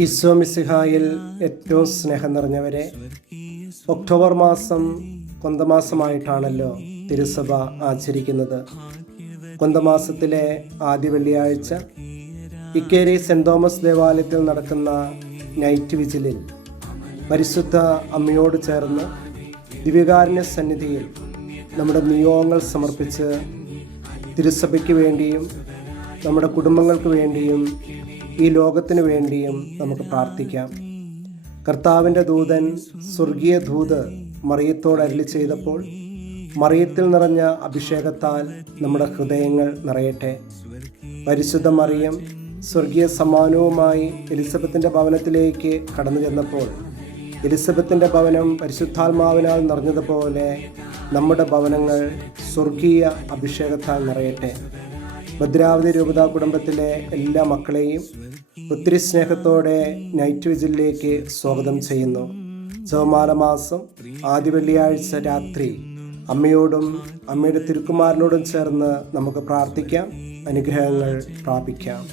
ഈശോ മിശിഹായിൽ ഏറ്റവും സ്നേഹം നിറഞ്ഞവരെ, ഒക്ടോബർ മാസം കൊന്തമാസമായിട്ടാണല്ലോ തിരുസഭ ആചരിക്കുന്നത്. കൊന്തമാസത്തിലെ ആദ്യ വെള്ളിയാഴ്ച ഇക്കേരി സെൻറ് തോമസ് ദേവാലയത്തിൽ നടക്കുന്ന നൈറ്റ് വിജിലിൽ പരിശുദ്ധ അമ്മയോട് ചേർന്ന് ദിവ്യകാരുണ്യ സന്നിധിയിൽ നമ്മുടെ നിയോഗങ്ങൾ സമർപ്പിച്ച് തിരുസഭയ്ക്ക് വേണ്ടിയും നമ്മുടെ കുടുംബങ്ങൾക്ക് വേണ്ടിയും ഈ ലോകത്തിന് വേണ്ടിയും നമുക്ക് പ്രാർത്ഥിക്കാം. കർത്താവിൻ്റെ ദൂതൻ സ്വർഗീയ ദൂത് മറിയത്തോട് അരുളി ചെയ്തപ്പോൾ മറിയത്തിൽ നിറഞ്ഞ അഭിഷേകത്താൽ നമ്മുടെ ഹൃദയങ്ങൾ നിറയട്ടെ. പരിശുദ്ധ മറിയം സ്വർഗീയ സമ്മാനവുമായി എലിസബത്തിൻ്റെ ഭവനത്തിലേക്ക് കടന്നു ചെന്നപ്പോൾ എലിസബത്തിൻ്റെ ഭവനം പരിശുദ്ധാത്മാവിനാൽ നിറഞ്ഞതുപോലെ നമ്മുടെ ഭവനങ്ങൾ സ്വർഗീയ അഭിഷേകത്താൽ നിറയട്ടെ. ഭദ്രാവതി രൂപതാ കുടുംബത്തിലെ എല്ലാ മക്കളെയും ഒത്തിരി സ്നേഹത്തോടെ നൈറ്റ് വിജിലിലേക്ക് സ്വാഗതം ചെയ്യുന്നു. ജപമാല മാസം ആദ്യ വെള്ളിയാഴ്ച രാത്രി അമ്മയോടും അമ്മയുടെ തിരുക്കുമാരനോടും ചേർന്ന് നമുക്ക് പ്രാർത്ഥിക്കാം, അനുഗ്രഹങ്ങൾ പ്രാപിക്കാം.